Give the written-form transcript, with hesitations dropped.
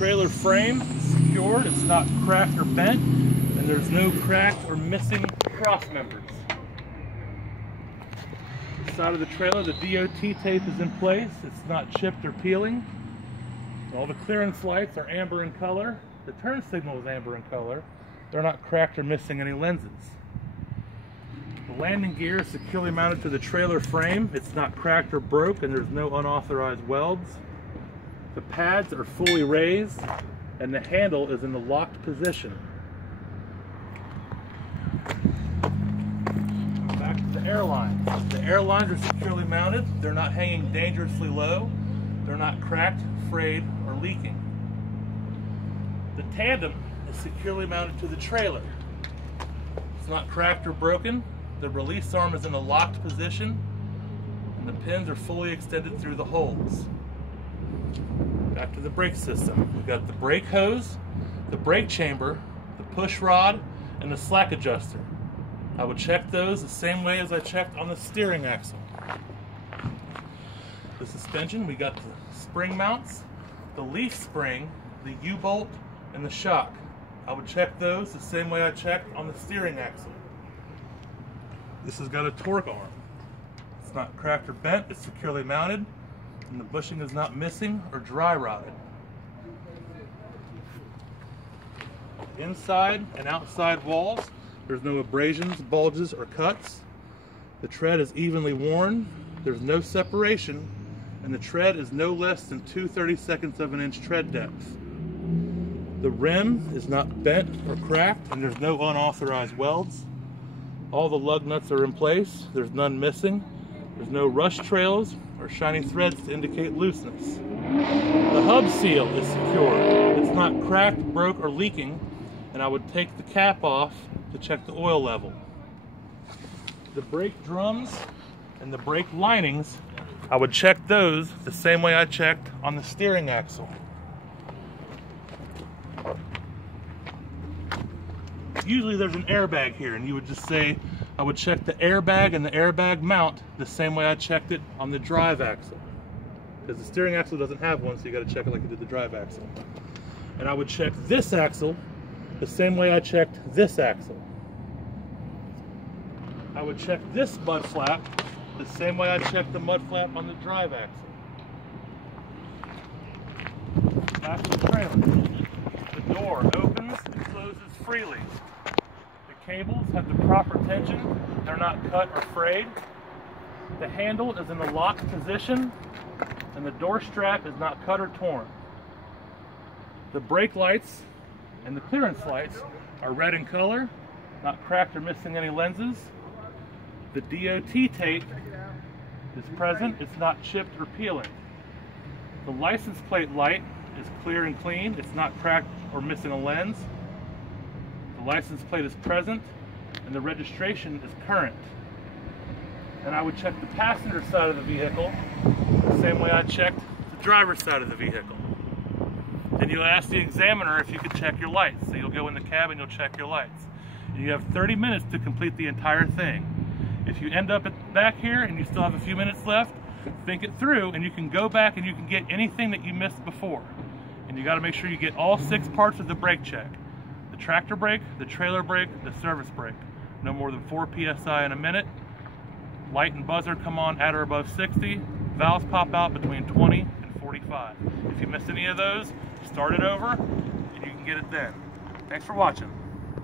trailer frame is secured, it's not cracked or bent, and there's no cracked or missing cross members. The side of the trailer, the DOT tape is in place, it's not chipped or peeling. All the clearance lights are amber in color, the turn signal is amber in color, they're not cracked or missing any lenses. The landing gear is securely mounted to the trailer frame, it's not cracked or broke, and there's no unauthorized welds. The pads are fully raised and the handle is in the locked position. Back to the airlines. The airlines are securely mounted. They're not hanging dangerously low. They're not cracked, frayed, or leaking. The tandem is securely mounted to the trailer. It's not cracked or broken. The release arm is in a locked position and the pins are fully extended through the holes. Back to the brake system. We've got the brake hose, the brake chamber, the push rod, and the slack adjuster. I would check those the same way as I checked on the steering axle. The suspension, we got the spring mounts, the leaf spring, the U-bolt, and the shock. I would check those the same way I checked on the steering axle. This has got a torque arm. It's not cracked or bent, it's securely mounted, and the bushing is not missing or dry rotted. Inside and outside walls, there's no abrasions, bulges, or cuts. The tread is evenly worn, there's no separation, and the tread is no less than 2/32 of an inch tread depth. The rim is not bent or cracked, and there's no unauthorized welds. All the lug nuts are in place, there's none missing. There's no rust trails or shiny threads to indicate looseness. The hub seal is secure. It's not cracked, broke, or leaking, and I would take the cap off to check the oil level. The brake drums and the brake linings, I would check those the same way I checked on the steering axle. Usually there's an airbag here, and you would just say, I would check the airbag and the airbag mount the same way I checked it on the drive axle. Because the steering axle doesn't have one, so you got to check it like you did the drive axle. And I would check this axle the same way I checked this axle. I would check this mud flap the same way I checked the mud flap on the drive axle. Back to the trailer. The door opens and closes freely. The cables have the proper tension, they're not cut or frayed. The handle is in the locked position, and the door strap is not cut or torn. The brake lights and the clearance lights are red in color, not cracked or missing any lenses. The DOT tape is present, it's not chipped or peeling. The license plate light is clear and clean, it's not cracked or missing a lens. The license plate is present and the registration is current. And I would check the passenger side of the vehicle the same way I checked the driver's side of the vehicle. Then you'll ask the examiner if you could check your lights. So you'll go in the cab and you'll check your lights. And you have 30 minutes to complete the entire thing. If you end up back here and you still have a few minutes left, think it through and you can go back and you can get anything that you missed before. And you got to make sure you get all 6 parts of the brake check. The tractor brake, the trailer brake, the service brake. No more than 4 psi in a minute. Light and buzzer come on at or above 60. Valves pop out between 20 and 45. If you missed any of those, start it over and you can get it then. Thanks for watching.